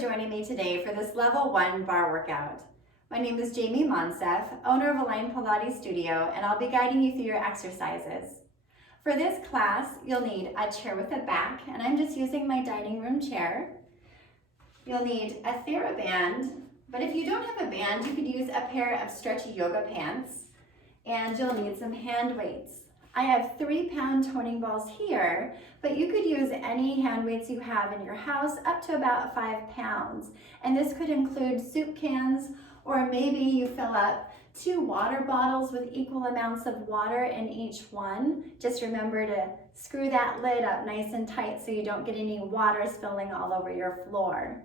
joining me today for this level 1 bar workout. My name is Jamie Monsef, owner of Align Pilates Studio, and I'll be guiding you through your exercises. For this class, you'll need a chair with a back, and I'm just using my dining room chair. You'll need a TheraBand, but if you don't have a band, you could use a pair of stretchy yoga pants, and you'll need some hand weights. I have 3-pound toning balls here, but you could use any hand weights you have in your house up to about 5 pounds. And this could include soup cans, or maybe you fill up 2 water bottles with equal amounts of water in each one. Just remember to screw that lid up nice and tight so you don't get any water spilling all over your floor.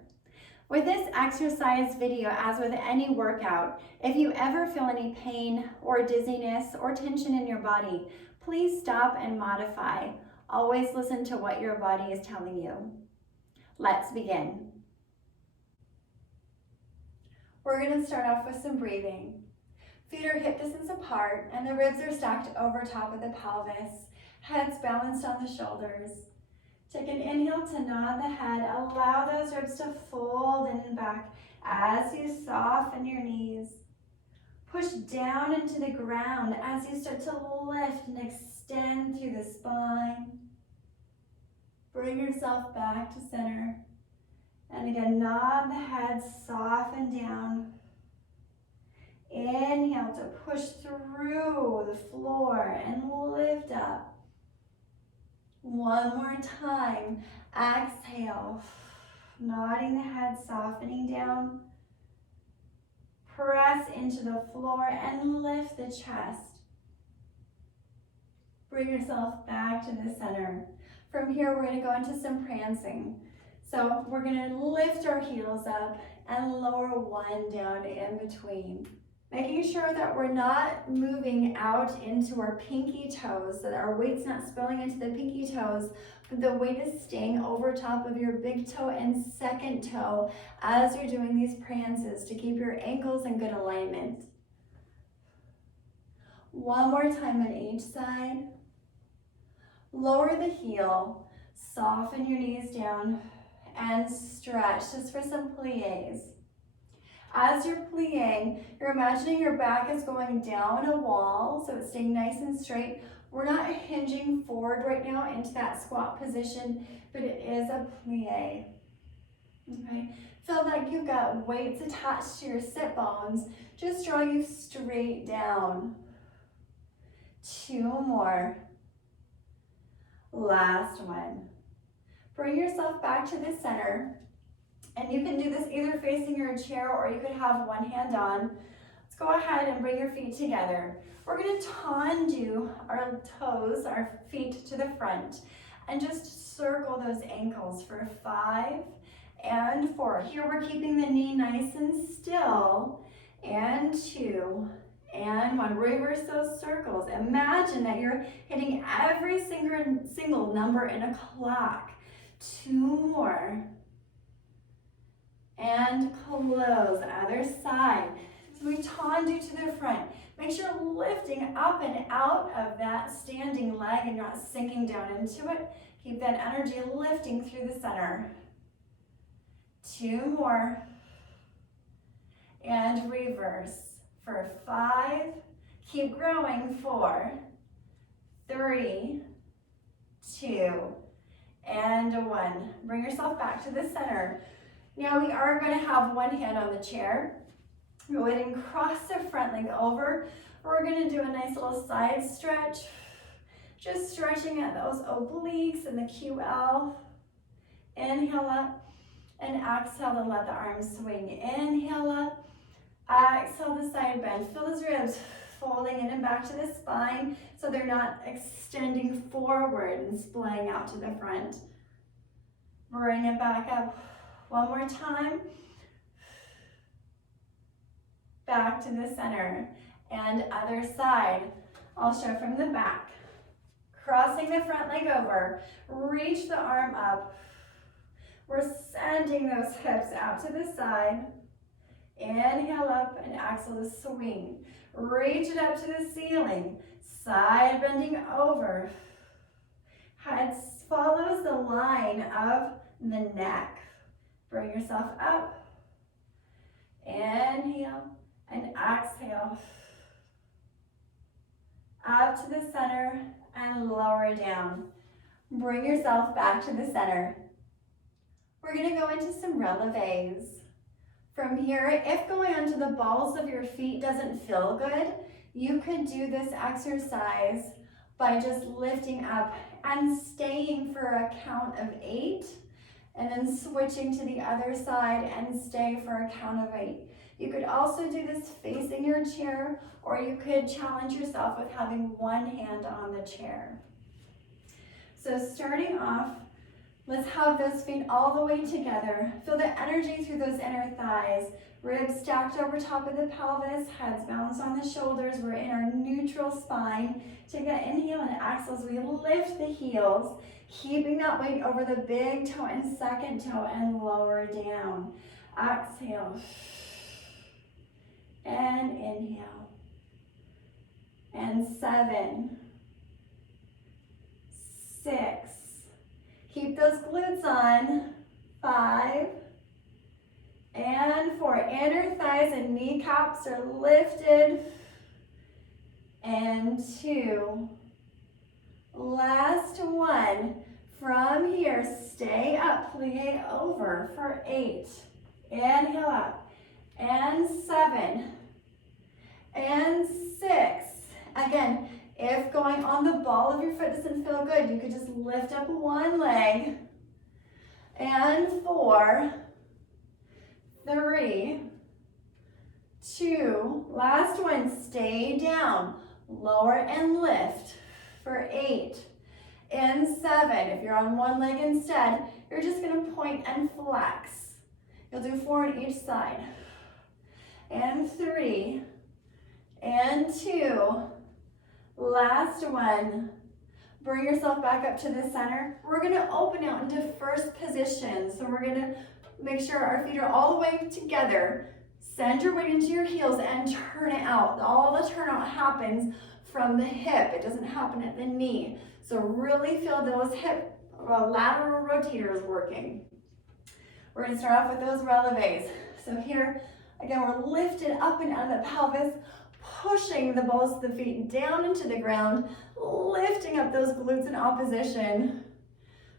With this exercise video, as with any workout, if you ever feel any pain or dizziness or tension in your body, please stop and modify. Always listen to what your body is telling you. Let's begin. We're going to start off with some breathing. Feet are hip distance apart and the ribs are stacked over top of the pelvis. Head's balanced on the shoulders. Take an inhale to nod the head. Allow those ribs to fold in and back as you soften your knees. Push down into the ground as you start to lift and extend through the spine. Bring yourself back to center. And again, nod the head, soften down. Inhale to push through the floor and lift up. One more time. Exhale, nodding the head, softening down. Press into the floor and lift the chest. Bring yourself back to the center. From here, we're going to go into some prancing. So we're going to lift our heels up and lower one down in between. Making sure that we're not moving out into our pinky toes, so that our weight's not spilling into the pinky toes, but the weight is staying over top of your big toe and second toe as you're doing these prances to keep your ankles in good alignment. One more time on each side. Lower the heel, soften your knees down, and stretch just for some pliés. As you're pliéing, you're imagining your back is going down a wall, so it's staying nice and straight. We're not hinging forward right now into that squat position, but it is a plié. Okay, feel like you've got weights attached to your sit bones, just drawing you straight down. 2 more. Last one. Bring yourself back to the center. And you can do this either facing your chair or you could have one hand on. Let's go ahead and bring your feet together. We're going to tendu our toes, our feet to the front, and just circle those ankles for 5 and 4. Here we're keeping the knee nice and still. And 2 and 1. Reverse those circles. Imagine that you're hitting every single number in a clock. 2 more. And close, other side. So we tendu to the front. Make sure lifting up and out of that standing leg and not sinking down into it. Keep that energy lifting through the center. 2 more. And reverse for 5. Keep growing. 4, 3, 2, and 1. Bring yourself back to the center. Now we are going to have one hand on the chair. Go ahead and cross the front leg over. We're going to do a nice little side stretch. Just stretching at those obliques and the QL. Inhale up and exhale to let the arms swing. Inhale up, exhale the side bend. Feel those ribs folding in and back to the spine so they're not extending forward and splaying out to the front. Bring it back up. One more time. Back to the center. And other side. I'll show from the back. Crossing the front leg over. Reach the arm up. We're sending those hips out to the side. Inhale up and exhale to swing. Reach it up to the ceiling. Side bending over. Head follows the line of the neck. Bring yourself up. Inhale and exhale. Up to the center and lower down. Bring yourself back to the center. We're going to go into some releves. From here, if going onto the balls of your feet doesn't feel good, you could do this exercise by just lifting up and staying for a count of 8, and then switching to the other side and stay for a count of 8. You could also do this facing your chair, or you could challenge yourself with having one hand on the chair. So starting off, let's have those feet all the way together. Feel the energy through those inner thighs. Ribs stacked over top of the pelvis, heads balanced on the shoulders. We're in our neutral spine. Take that inhale and exhale as we lift the heels, keeping that weight over the big toe and second toe and lower down. Exhale. And inhale. And 7, 6. Keep those glutes on. 5. And 4. Inner thighs and kneecaps are lifted. And 2. Last one. From here, stay up, plie over for 8. Inhale up. And 7. And 6. Again, if going on the ball of your foot doesn't feel good, you could just lift up one leg. And 4, 3, 2, last one, stay down, lower and lift for 8, and 7. If you're on one leg instead, you're just gonna point and flex. You'll do 4 on each side. And 3, and 2, last one. Bring yourself back up to the center. We're gonna open out into first position. So we're gonna make sure our feet are all the way together. Send your weight into your heels and turn it out. All the turnout happens from the hip. It doesn't happen at the knee. So really feel those hip lateral rotators working. We're gonna start off with those releves. So here, again, we're lifted up and out of the pelvis, pushing the balls of the feet down into the ground, lifting up those glutes in opposition.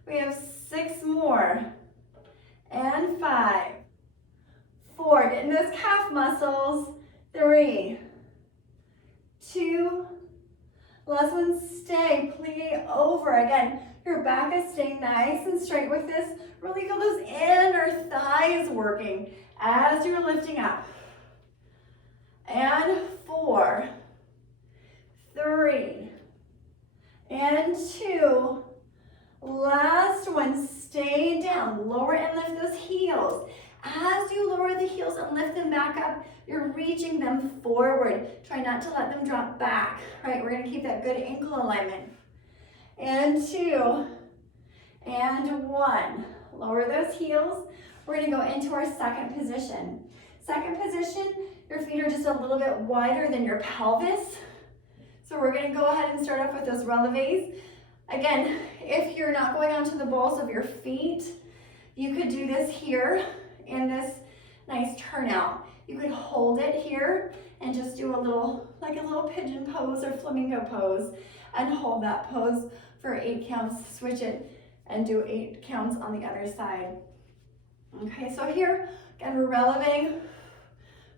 We have 6 more. And 5, 4, get in those calf muscles. 3, 2, last one, stay, plie over. Again, your back is staying nice and straight with this. Really feel those inner thighs working as you're lifting up. And 4, 3, and 2, last one, stay down, lower and lift those heels. As you lower the heels and lift them back up, you're reaching them forward. Try not to let them drop back, right? We're gonna keep that good ankle alignment. And 2, and 1. Lower those heels. We're gonna go into our second position. Second position, your feet are just a little bit wider than your pelvis. So we're gonna go ahead and start off with those releves. Again, if you're not going onto the balls of your feet, you could do this here in this nice turnout. You could hold it here and just do a little, like a little pigeon pose or flamingo pose, and hold that pose for 8 counts. Switch it and do 8 counts on the other side. Okay, so here, again, we're relevating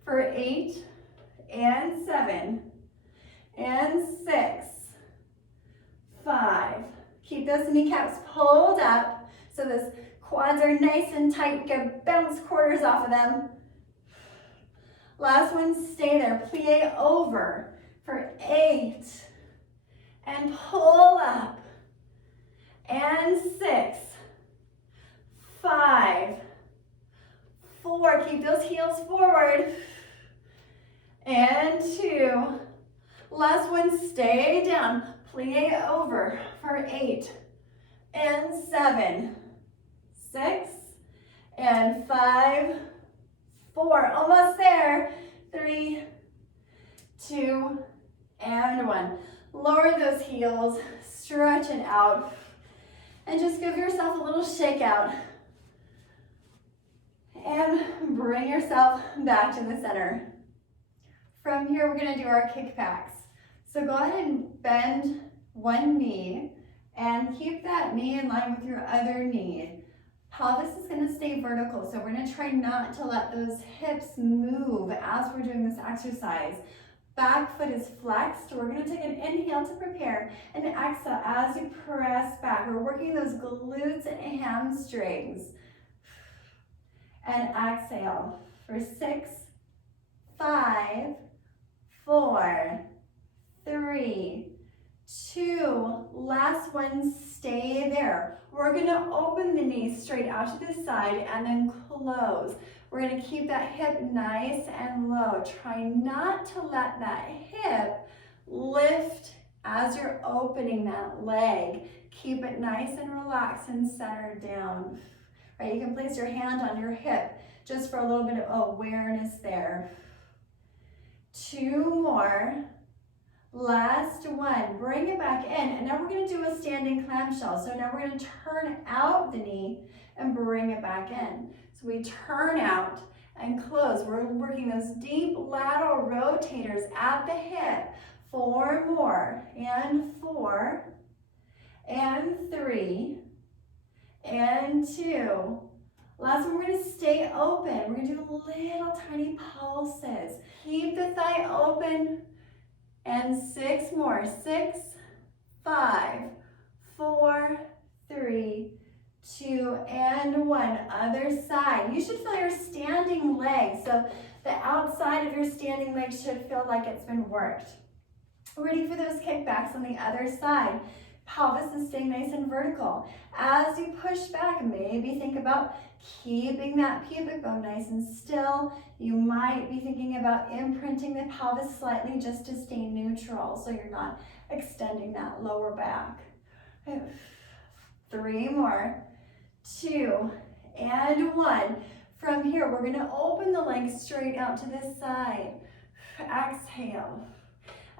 for 8, and 7, and 6, 5. Keep those kneecaps pulled up so those quads are nice and tight. Get bounce quarters off of them. Last one, stay there. Plie over for 8, and pull up, and 6, 5, 4. Keep those heels forward, and 2. Last one, stay down. Plie over for 8, and 7, 6, and 5, 4. Almost there. 3, 2, and 1. Lower those heels, stretch it out, and just give yourself a little shake out. And bring yourself back to the center. From here, we're gonna do our kickbacks. So go ahead and bend one knee and keep that knee in line with your other knee. Pelvis is gonna stay vertical, so we're gonna try not to let those hips move as we're doing this exercise. Back foot is flexed. We're gonna take an inhale to prepare and exhale as you press back. We're working those glutes and hamstrings. And exhale for 6, 5, 4, 3, 2, last one, stay there. We're gonna open the knees straight out to the side and then close. We're gonna keep that hip nice and low. Try not to let that hip lift as you're opening that leg. Keep it nice and relaxed and centered down. Right, you can place your hand on your hip just for a little bit of awareness there. 2 more. Last one, bring it back in, and now we're gonna do a standing clamshell. So now we're gonna turn out the knee and bring it back in. So we turn out and close. We're working those deep lateral rotators at the hip. 4 more, and 4, and 3, and 2. Last one, we're gonna stay open. We're gonna do little tiny pulses. Keep the thigh open. And 6 more, 6, 5, 4, 3, 2, and 1. Other side. You should feel your standing leg. So the outside of your standing leg should feel like it's been worked. Ready for those kickbacks on the other side. Pelvis is staying nice and vertical. As you push back, maybe think about keeping that pubic bone nice and still. You might be thinking about imprinting the pelvis slightly just to stay neutral so you're not extending that lower back. 3 more, 2, and 1. From here, we're gonna open the legs straight out to the side. Exhale.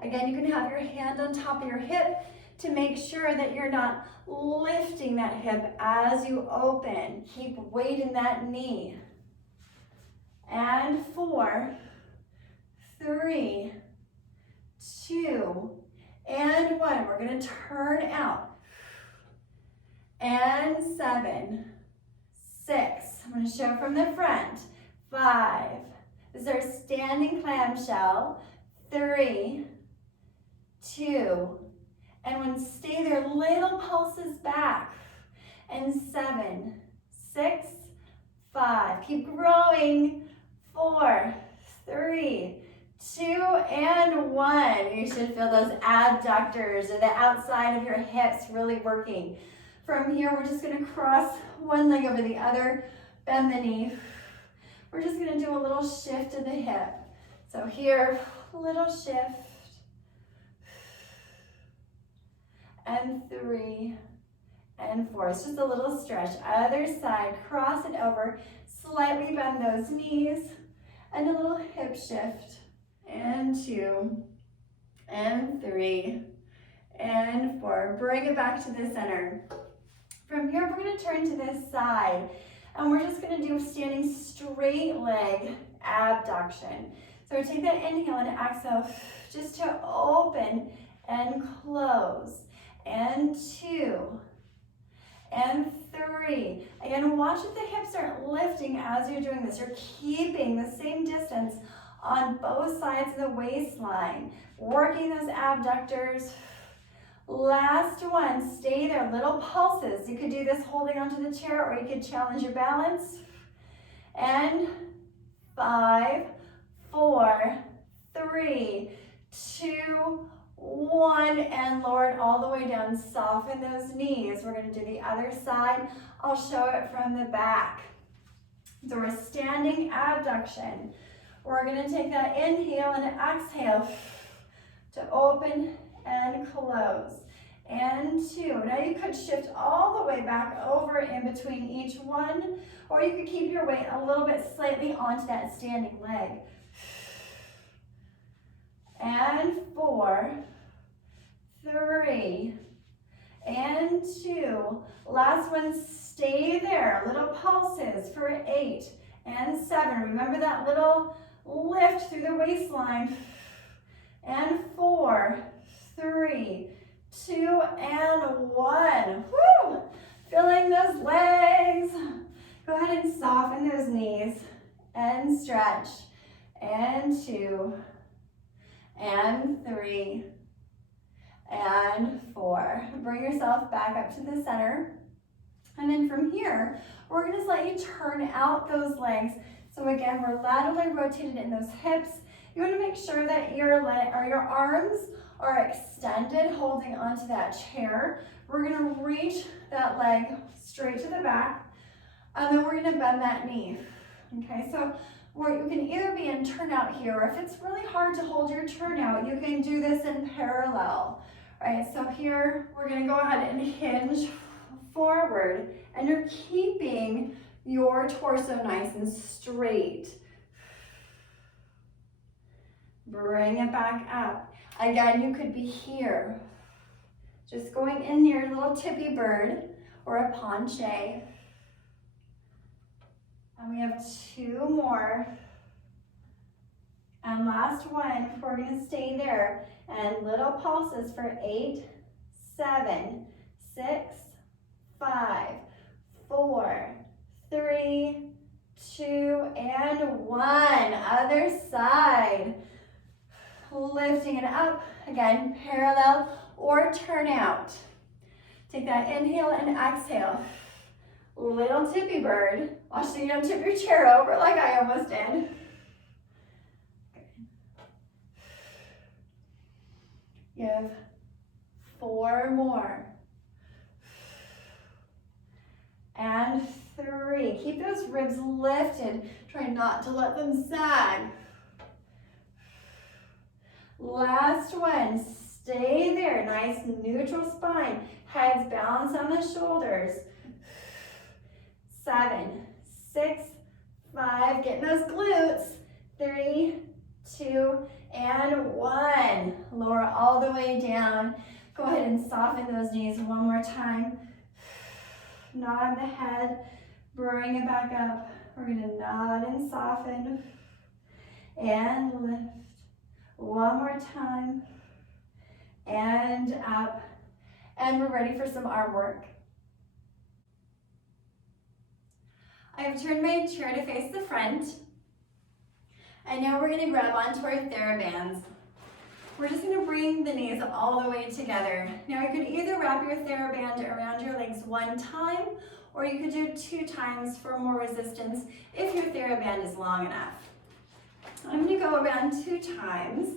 Again, you can have your hand on top of your hip to make sure that you're not lifting that hip as you open. Keep weight in that knee. And 4, 3, 2, and 1. We're gonna turn out. And 7, 6. I'm gonna show from the front. 5. This is our standing clamshell. 3, 2, and when stay there, little pulses back. And 7, 6, 5. Keep growing. 4, 3, 2, and 1. You should feel those abductors or the outside of your hips really working. From here, we're just gonna cross one leg over the other, bend the knee. We're just gonna do a little shift of the hip. So here, little shift. And 3, and 4. It's just a little stretch. Other side, cross it over, slightly bend those knees, and a little hip shift. And 2, and 3, and 4. Bring it back to the center. From here, we're gonna turn to this side, and we're just gonna do standing straight leg abduction. So take that inhale and exhale just to open and close. And 2, and 3. Again, watch if the hips aren't lifting as you're doing this. You're keeping the same distance on both sides of the waistline. Working those abductors. Last one, stay there, little pulses. You could do this holding onto the chair or you could challenge your balance. And 5, 4, 3, 2, 1, and lower it all the way down. Soften those knees. We're going to do the other side. I'll show it from the back. So we're standing abduction. We're going to take that inhale and exhale to open and close. And 2. Now you could shift all the way back over in between each one, or you could keep your weight a little bit slightly onto that standing leg. And 4, 3, and 2. Last one, stay there. Little pulses for 8, and 7. Remember that little lift through the waistline. And 4, 3, 2, and 1. Woo! Filling those legs. Go ahead and soften those knees and stretch. And 2, and 3, and 4. Bring yourself back up to the center. And then from here, we're going to let you turn out those legs. So again, we're laterally rotated in those hips. You want to make sure that your arms are extended, holding onto that chair. We're going to reach that leg straight to the back, and then we're going to bend that knee. Okay, so you can either be in turnout here, or if it's really hard to hold your turnout, you can do this in parallel. Right, so here we're going to go ahead and hinge forward, and you're keeping your torso nice and straight. Bring it back up. Again, you could be here, just going in your little tippy bird or a penché. And we have 2 more. And last one, we're going to stay there. And little pulses for 8, 7, 6, 5, 4, 3, 2, and 1. Other side. Lifting it up. Again, parallel or turn out. Take that inhale and exhale. Little tippy bird. Watch so you don't tip your chair over like I almost did. You have 4 more. And 3. Keep those ribs lifted. Try not to let them sag. Last one. Stay there. Nice neutral spine. Heads balanced on the shoulders. 7, 6, 5. Getting those glutes. 3, 2, and 1. Lower all the way down. Go ahead and soften those knees one more time. Nod the head. Bring it back up. We're going to nod and soften. And lift. One more time. And up. And we're ready for some arm work. I have turned my chair to face the front. And now we're going to grab onto our TheraBands. We're just going to bring the knees all the way together. Now you could either wrap your TheraBand around your legs 1 time, or you could do 2 times for more resistance if your TheraBand is long enough. I'm going to go around 2 times.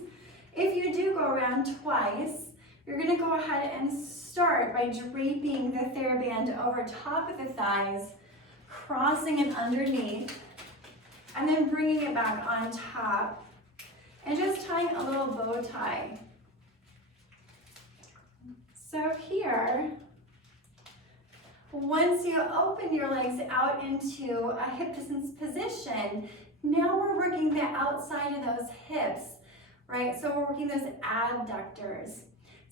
If you do go around twice, you're going to go ahead and start by draping the TheraBand over top of the thighs, crossing it underneath, and then bringing it back on top, and just tying a little bow tie. So here, once you open your legs out into a hip distance position, now we're working the outside of those hips, right? So we're working those abductors.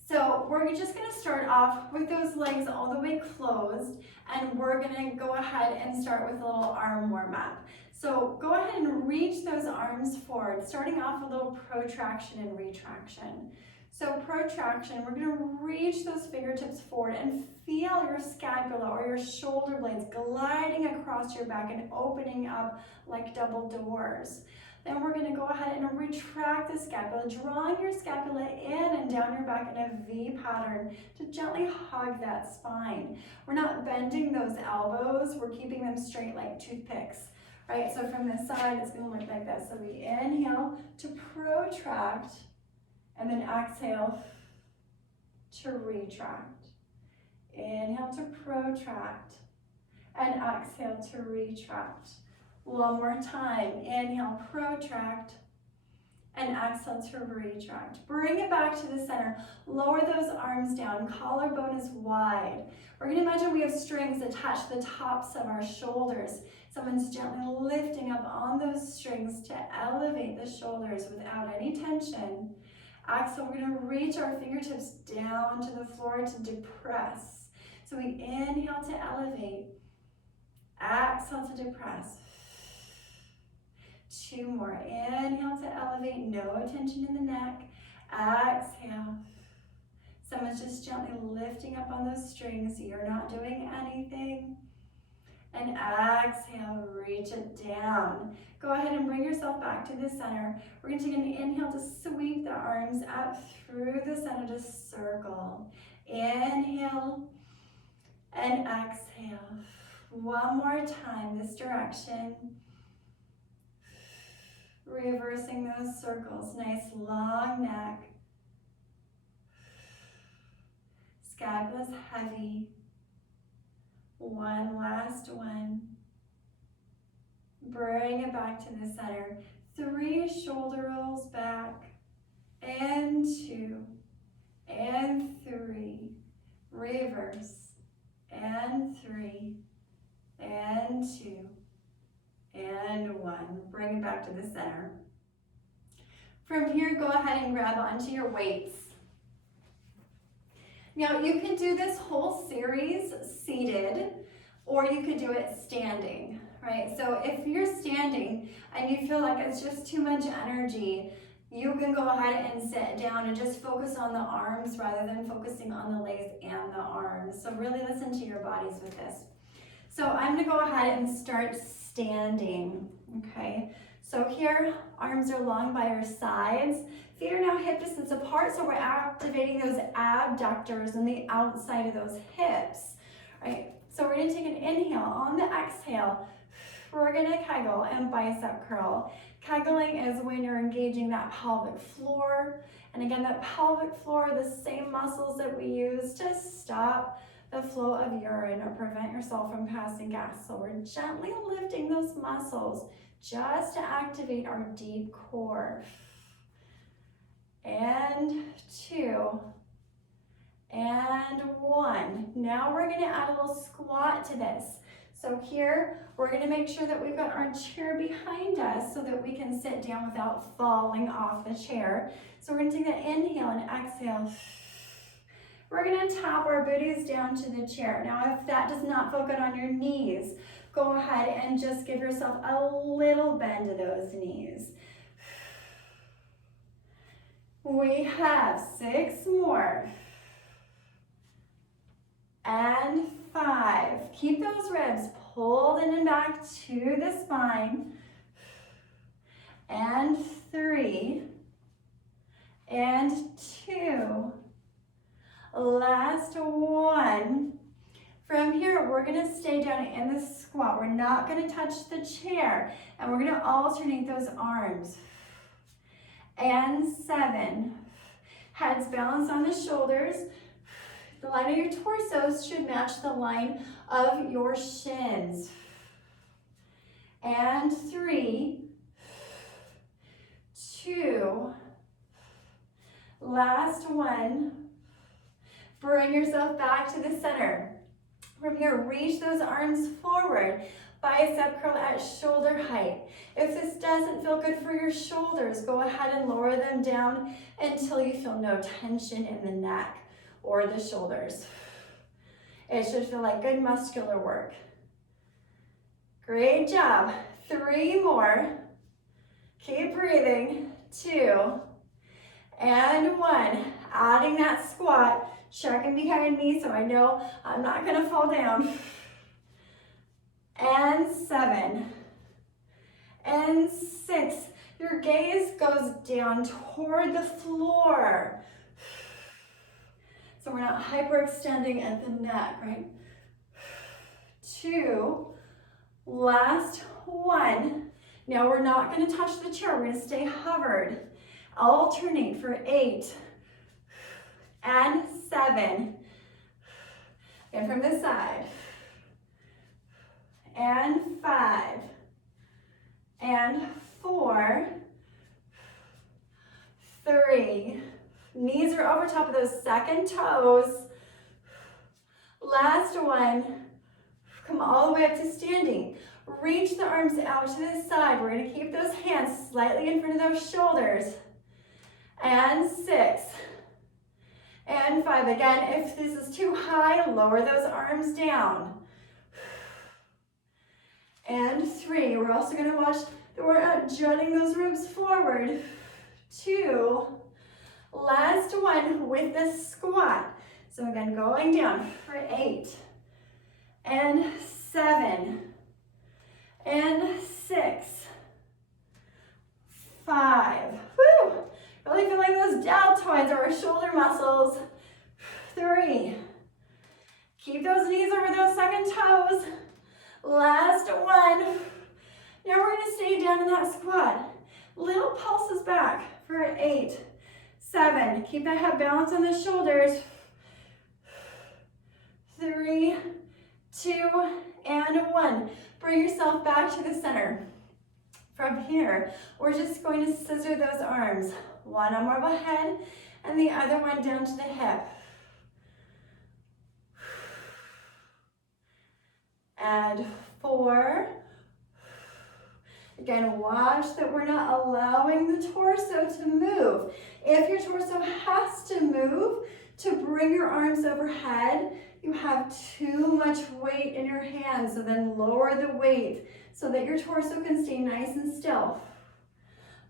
So we're just going to start off with those legs all the way closed, and we're going to go ahead and start with a little arm warm-up. So go ahead and reach those arms forward, starting off a little protraction and retraction. So protraction, we're going to reach those fingertips forward and feel your scapula or your shoulder blades gliding across your back and opening up like double doors. Then we're going to go ahead and retract the scapula, drawing your scapula in and down your back in a V pattern to gently hug that spine. We're not bending those elbows, we're keeping them straight like toothpicks. Right, so from this side, it's going to look like this. So we inhale to protract, and then exhale to retract. Inhale to protract, and exhale to retract. One more time. Inhale, protract, and exhale to retract. Bring it back to the center. Lower those arms down. Collarbone is wide. We're going to imagine we have strings attached to the tops of our shoulders. Someone's gently lifting up on those strings to elevate the shoulders without any tension. Exhale, we're going to reach our fingertips down to the floor to depress. So we inhale to elevate. Exhale to depress. 2 more. Inhale to elevate, no tension in the neck. Exhale. Someone's just gently lifting up on those strings. You're not doing anything. And exhale, reach it down. Go ahead and bring yourself back to the center. We're going to take an inhale to sweep the arms up through the center to circle. Inhale and exhale. One more time, this direction. Reversing those circles. Nice long neck. Scapula's heavy. One last one. Bring it back to the center. 3 shoulder rolls back. And 2. And 3. Reverse. And 3. And 2. And 1. Bring it back to the center. From here, go ahead and grab onto your weights. Now, you can do this whole series seated, or you could do it standing, right? So if you're standing and you feel like it's just too much energy, you can go ahead and sit down and just focus on the arms rather than focusing on the legs and the arms. So really listen to your bodies with this. So I'm gonna go ahead and start standing, okay? So here, arms are long by our sides. Feet are now hip distance apart, so we're activating those abductors and the outside of those hips, right? So we're gonna take an inhale. On the exhale, we're gonna kegel and bicep curl. Kegeling is when you're engaging that pelvic floor. And again, that pelvic floor are the same muscles that we use to stop the flow of urine or prevent yourself from passing gas. So we're gently lifting those muscles just to activate our deep core. And 2. And 1. Now we're gonna add a little squat to this. So here, we're gonna make sure that we've got our chair behind us so that we can sit down without falling off the chair. So we're gonna take that inhale and exhale. We're gonna tap our booties down to the chair. Now, if that does not feel good on your knees, go ahead and just give yourself a little bend to those knees. We have 6 more. And 5. Keep those ribs pulled in and back to the spine. And 3. And 2. Last one. From here, we're gonna stay down in the squat. We're not gonna touch the chair, and we're gonna alternate those arms. And 7. Heads balance on the shoulders. The line of your torsos should match the line of your shins. And 3, 2, last one. Bring yourself back to the center. From here, reach those arms forward. Bicep curl at shoulder height. If this doesn't feel good for your shoulders, go ahead and lower them down until you feel no tension in the neck or the shoulders. It should feel like good muscular work. Great job. 3 more. Keep breathing. 2 and 1. Adding that squat. Checking behind me so I know I'm not gonna fall down. And 7. And 6. Your gaze goes down toward the floor. So we're not hyperextending at the neck, right? 2. Last one. Now we're not gonna touch the chair. We're gonna stay hovered. Alternate for 8. And 7. And from this side. And 5. And 4. 3. Knees are over top of those second toes. Last one. Come all the way up to standing. Reach the arms out to the side. We're going to keep those hands slightly in front of those shoulders. And 6. And 5. Again, if this is too high, lower those arms down. And 3. We're also going to watch that we're not jutting those ribs forward. 2, last one with the squat. So again, going down for 8, and 7, and 6, 5. Woo! Really feeling those deltoids or our shoulder muscles. 3. Keep those knees over those second toes. Last one. Now we're going to stay down in that squat. Little pulses back for 8, 7. Keep that head balanced on the shoulders. 3, 2, and 1. Bring yourself back to the center. From here, we're just going to scissor those arms. One on marble head and the other one down to the hip. And 4. Again, watch that we're not allowing the torso to move. If your torso has to move to bring your arms overhead, you have too much weight in your hands, so then lower the weight so that your torso can stay nice and still.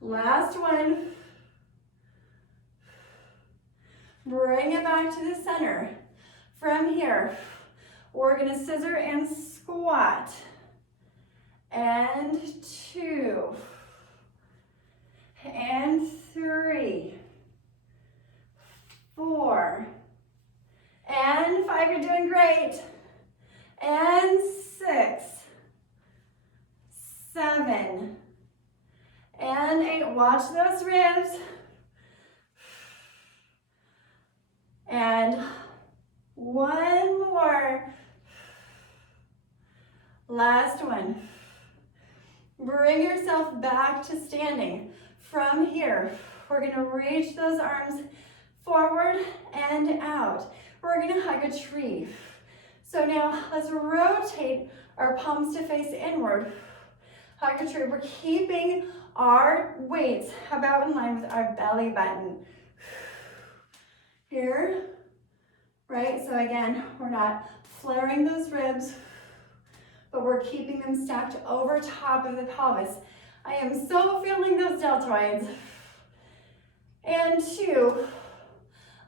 Last one. Bring it back to the center. From here, we're going to scissor and squat. And 2. And 3. 4. And 5, you're doing great. And 6. 7. And 8, watch those ribs. And 1 more. Last one. Bring yourself back to standing. From here, we're going to reach those arms forward and out. We're going to hug a tree. So now let's rotate our palms to face inward. Hug a tree. We're keeping our weights about in line with our belly button. Here, right? So again, we're not flaring those ribs, but we're keeping them stacked over top of the pelvis. I am so feeling those deltoids. And 2,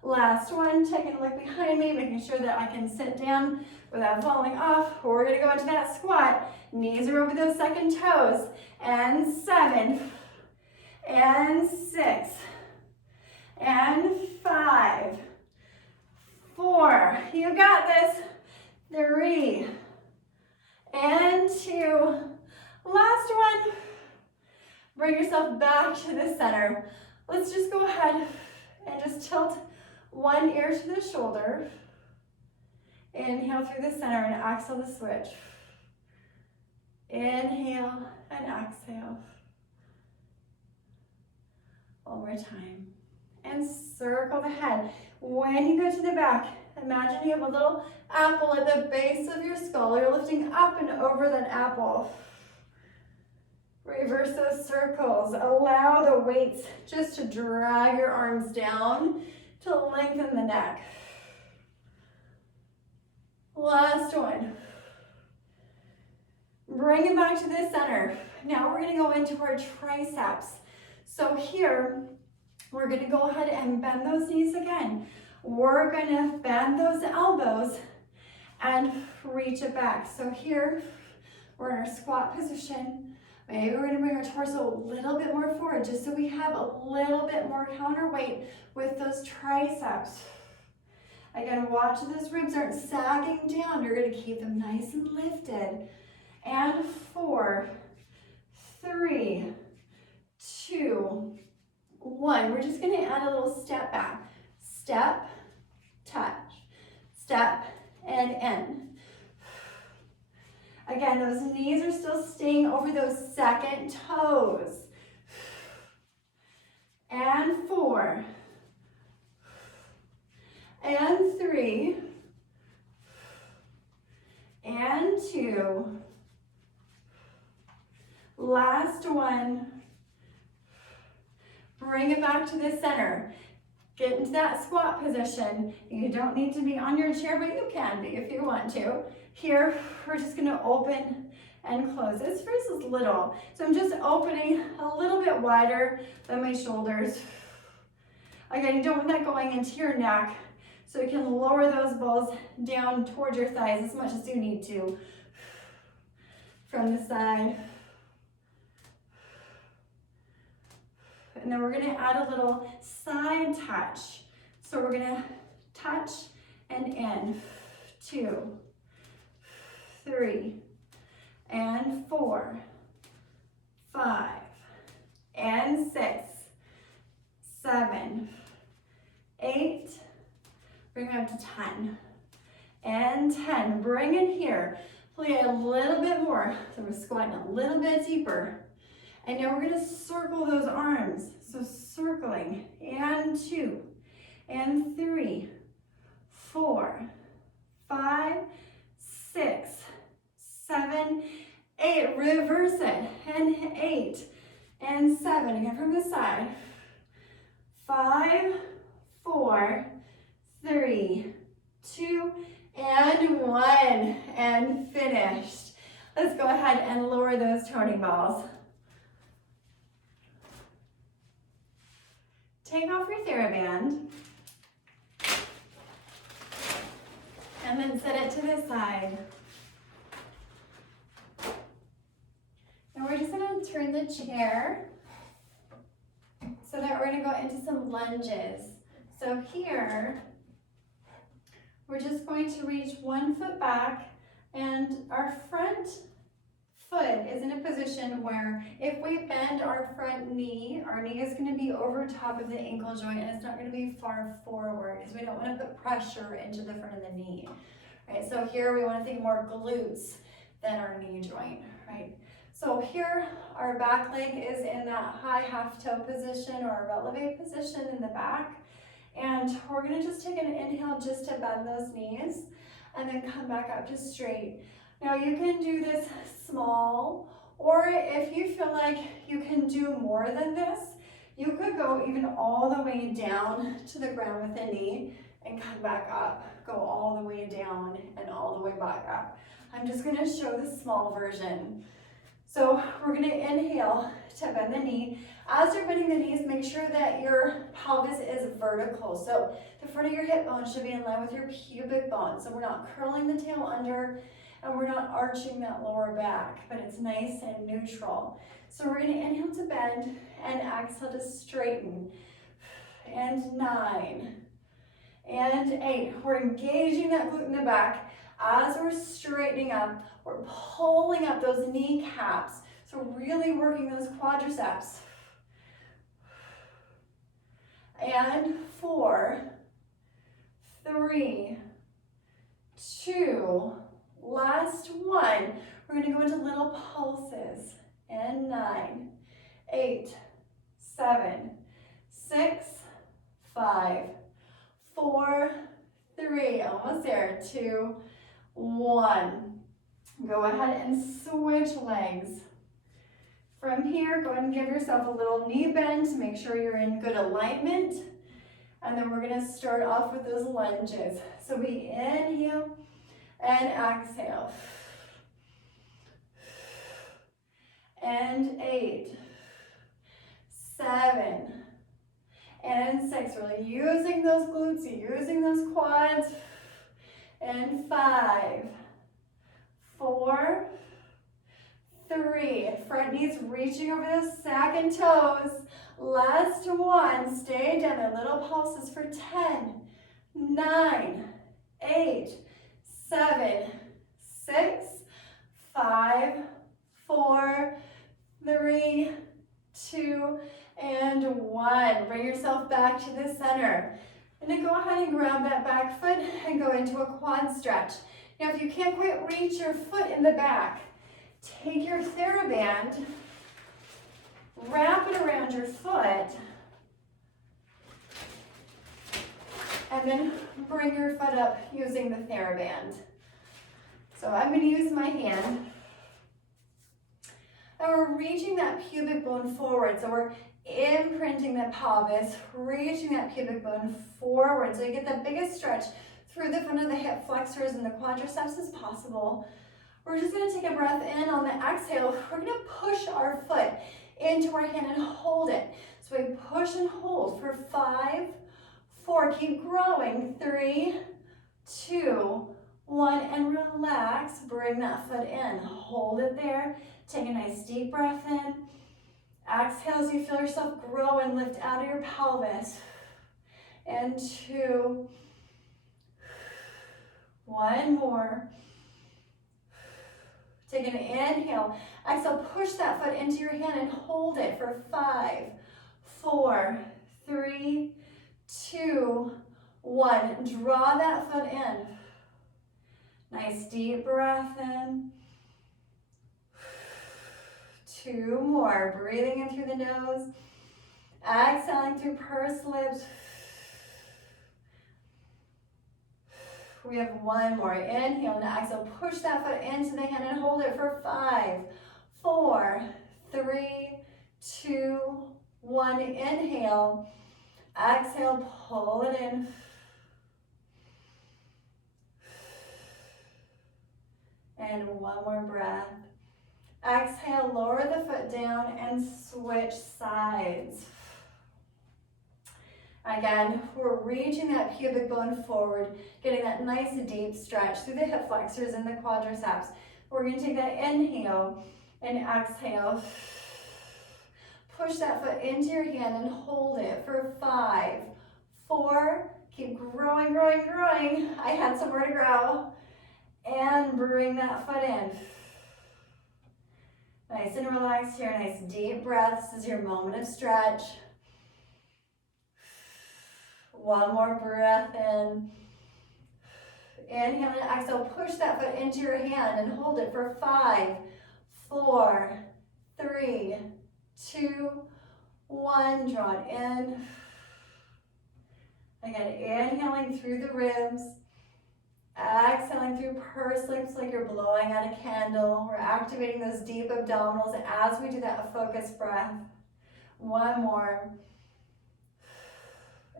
last one, taking a look behind me, making sure that I can sit down without falling off. We're gonna go into that squat. Knees are over those second toes. And 7, and 6, and 5, 4, you got this. 3, and 2, last one. Bring yourself back to the center. Let's just go ahead and just tilt one ear to the shoulder. Inhale through the center and exhale the switch. Inhale and exhale. One more time. And circle the head. When you go to the back, imagine you have a little apple at the base of your skull. You're lifting up and over that apple. Reverse those circles. Allow the weights just to drag your arms down to lengthen the neck. Last one. Bring it back to the center. Now we're going to go into our triceps. So here, we're going to go ahead and bend those knees again. We're going to bend those elbows and reach it back. So here, we're in our squat position. Maybe we're going to bring our torso a little bit more forward just so we have a little bit more counterweight with those triceps. Again, watch those ribs aren't sagging down. You're going to keep them nice and lifted. And 4, 3, 2, 1. We're just going to add a little step back. Step, touch, step, and in. Again, those knees are still staying over those second toes. And 4, and 3, and 2. Last one. Bring it back to the center. Get into that squat position. You don't need to be on your chair, but you can be if you want to. Here, we're just going to open and close. This first is little, so I'm just opening a little bit wider than my shoulders. Again, you don't want that going into your neck, so you can lower those balls down towards your thighs as much as you need to. From the side. And then we're gonna add a little side touch. So we're gonna touch and in. 2, 3, and 4, 5, and 6, 7, 8, bring it up to 10, and 10. Bring it here. Play a little bit more. So we're squatting a little bit deeper. And now we're gonna circle those arms. So circling, and 2, and 3, 4, 5, 6, 7, 8. Reverse it, and 8, and 7. Again from the side. 5, 4, 3, 2, and 1, and finished. Let's go ahead and lower those toning balls. Take off your TheraBand, and then set it to the side. Now we're just gonna turn the chair so that we're gonna go into some lunges. So here, we're just going to reach one foot back, and our front foot is in a position where if we bend our front knee, our knee is going to be over top of the ankle joint, and it's not going to be far forward because we don't want to put pressure into the front of the knee. Right? So here we want to think more glutes than our knee joint. Right? So here our back leg is in that high half toe position or releve position in the back. And we're going to just take an inhale just to bend those knees and then come back up to straight. Now you can do this small, or if you feel like you can do more than this, you could go even all the way down to the ground with the knee and come back up. Go all the way down and all the way back up. I'm just going to show the small version. So we're going to inhale to bend the knee. As you're bending the knees, make sure that your pelvis is vertical. So the front of your hip bone should be in line with your pubic bone. So we're not curling the tail under and we're not arching that lower back, but it's nice and neutral. So we're going to inhale to bend and exhale to straighten. And 9 and 8. We're engaging that glute in the back. As we're straightening up, we're pulling up those kneecaps. So really working those quadriceps. And 4, 3, 2, last one. We're going to go into little pulses. And 9, 8, 7, 6, 5, 4, 3, almost there, 2, 1. Go ahead and switch legs. From here, go ahead and give yourself a little knee bend to make sure you're in good alignment. And then we're going to start off with those lunges. So we inhale and exhale. And 8, 7, and 6. Really using those glutes, using those quads. And 5, 4, 3. Front knees reaching over those second toes. Last one. Stay down there. Little pulses for 10, 9, 8, 7, 6, 5, 4, 3, 2, and 1. Bring yourself back to the center. And then go ahead and grab that back foot and go into a quad stretch. Now, if you can't quite reach your foot in the back, take your TheraBand, wrap it around your foot, and then bring your foot up using the TheraBand. So I'm going to use my hand. And we're reaching that pubic bone forward. So we're imprinting the pelvis, reaching that pubic bone forward. So you get the biggest stretch through the front of the hip flexors and the quadriceps as possible. We're just gonna take a breath in on the exhale. We're gonna push our foot into our hand and hold it. So we push and hold for 5, 4, keep growing, 3, 2, 1, and relax. Bring that foot in, hold it there. Take a nice deep breath in. Exhale as you feel yourself grow and lift out of your pelvis. And 2, 1 more. Take an inhale. Exhale, push that foot into your hand and hold it for 5, 4, 3, 2, 1. Draw that foot in. Nice deep breath in. 2 more. Breathing in through the nose. Exhaling through pursed lips. We have 1 more. Inhale and exhale. Push that foot into the hand and hold it for 5, 4, 3, 2, 1. Inhale. Exhale, pull it in. And 1 more breath. Exhale, lower the foot down and switch sides. Again, we're reaching that pubic bone forward, getting that nice deep stretch through the hip flexors and the quadriceps. We're going to take that inhale and exhale. Push that foot into your hand and hold it for 5, 4, keep growing, growing, growing. I had somewhere to grow. And bring that foot in. Nice and relaxed here, nice deep breath. This is your moment of stretch. 1 more breath in. Inhale and exhale, push that foot into your hand and hold it for 5, 4, 3, 2, 1. Draw it in. Again, inhaling through the ribs. Exhaling through pursed lips like you're blowing out a candle. We're activating those deep abdominals as we do that focused breath. 1 more.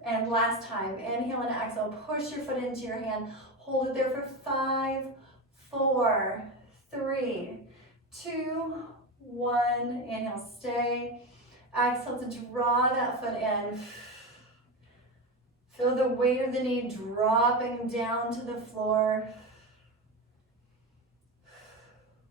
And last time, inhale and exhale, push your foot into your hand. Hold it there for 5, 4, 3, 2, 1. Inhale, stay. Exhale to draw that foot in. Feel the weight of the knee dropping down to the floor.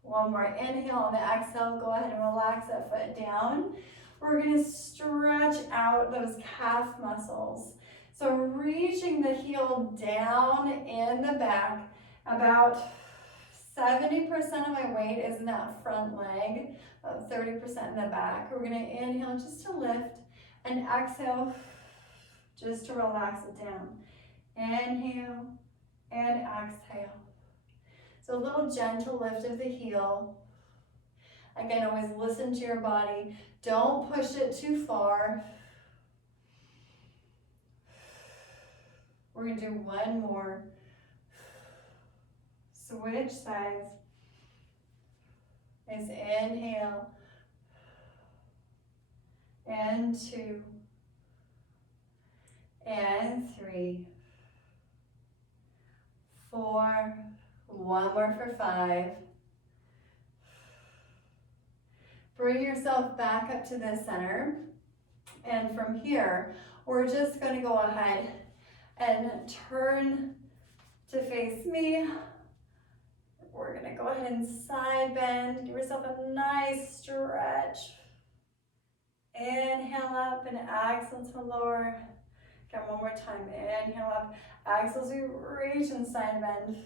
1 more inhale. On the exhale, go ahead and relax that foot down. We're going to stretch out those calf muscles. So reaching the heel down in the back. About 70% of my weight is in that front leg, about 30% in the back. We're going to inhale just to lift and exhale just to relax it down. Inhale and exhale. So a little gentle lift of the heel. Again, always listen to your body. Don't push it too far. We're going to do 1 more. Switch sides. Is inhale. And 2. And 3. 4. 1 more for 5. Bring yourself back up to the center. And from here, we're just going to go ahead and turn to face me. We're going to go ahead and side bend. Give yourself a nice stretch. Inhale up and exhale to lower. Okay, 1 more time. Inhale up. Exhale as we reach and side bend.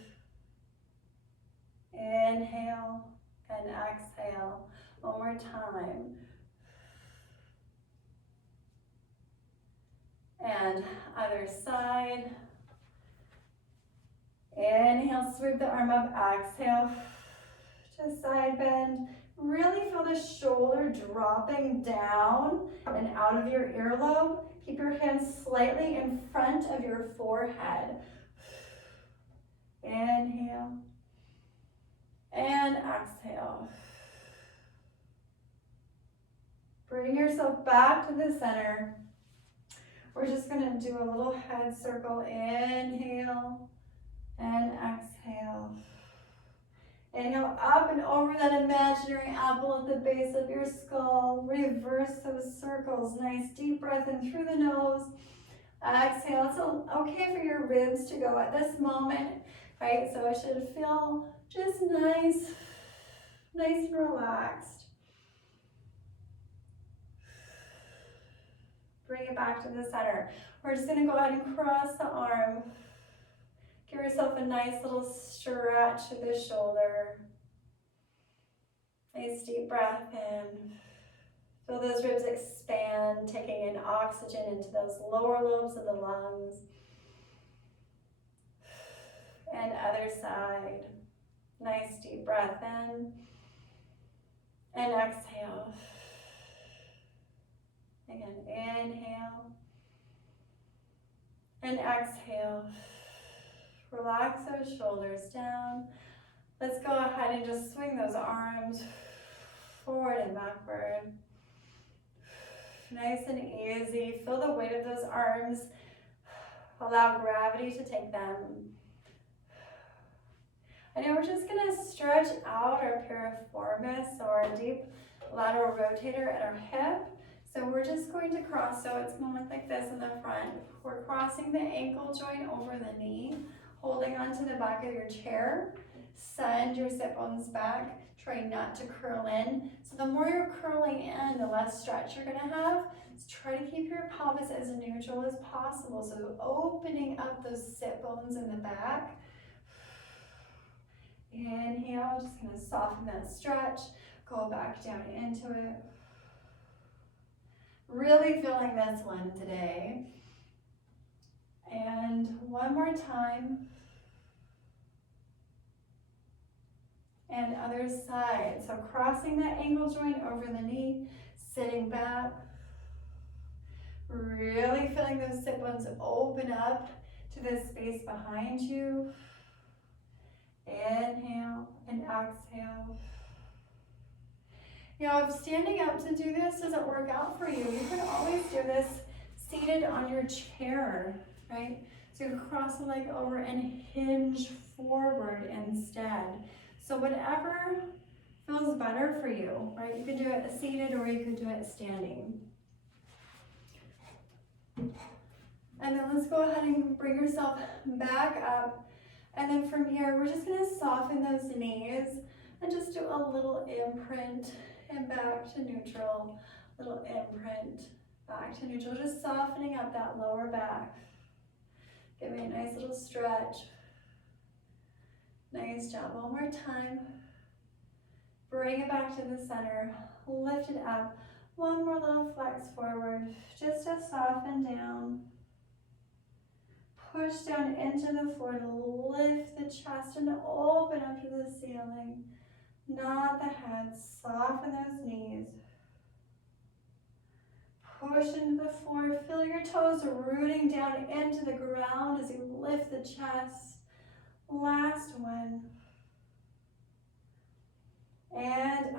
Inhale and exhale. 1 more time. And other side. Inhale, sweep the arm up. Exhale to side bend. Really feel the shoulder dropping down and out of your earlobe. Keep your hands slightly in front of your forehead. Inhale and exhale. Bring yourself back to the center. We're just going to do a little head circle. Inhale and exhale. Inhale and over that imaginary apple at the base of your skull. Reverse those circles. Nice deep breath in through the nose. Exhale. It's okay for your ribs to go at this moment, right? So it should feel just nice and relaxed. Bring it back to the center. We're just going to go ahead and cross the arm. Give yourself a nice little stretch to the shoulder. Nice deep breath in. Feel those ribs expand, taking in oxygen into those lower lobes of the lungs. And other side. Nice deep breath in. And exhale. Again, inhale. And exhale. Relax those shoulders down. Let's go ahead and just swing those arms forward and backward. Nice and easy. Feel the weight of those arms. Allow gravity to take them. And now we're just going to stretch out our piriformis, or our deep lateral rotator at our hip. So we're just going to cross, so it's going to look like this in the front. We're crossing the ankle joint over the knee, holding onto the back of your chair. Send your sit bones back. Try not to curl in. So the more you're curling in, the less stretch you're going to have. So try to keep your pelvis as neutral as possible. So opening up those sit bones in the back. Inhale, just going to soften that stretch. Go back down into it. Really feeling this one today. And one more time. And other side. So crossing that ankle joint over the knee, sitting back. Really feeling those sit bones open up to the space behind you. Inhale and exhale. You know, if standing up to do this doesn't work out for you, you can always do this seated on your chair, right? So you cross the leg over and hinge forward instead. So whatever feels better for you, right? You could do it seated or you could do it standing. And then let's go ahead and bring yourself back up. And then from here, we're just gonna soften those knees and just do a little imprint and back to neutral. Little imprint, back to neutral. Just softening up that lower back. Give me a nice little stretch. Nice job. One more time. Bring it back to the center. Lift it up. One more little flex forward, just to soften down. Push down into the floor to lift the chest and open up to the ceiling. Not the head. Soften those knees. Push into the floor. Feel your toes rooting down into the ground as you lift the chest. Last one. And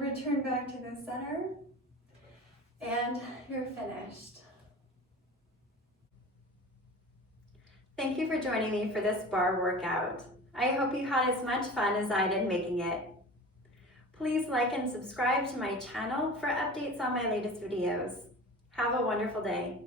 return back to the center. And you're finished. Thank you for joining me for this bar workout. I hope you had as much fun as I did making it. Please like and subscribe to my channel for updates on my latest videos. Have a wonderful day.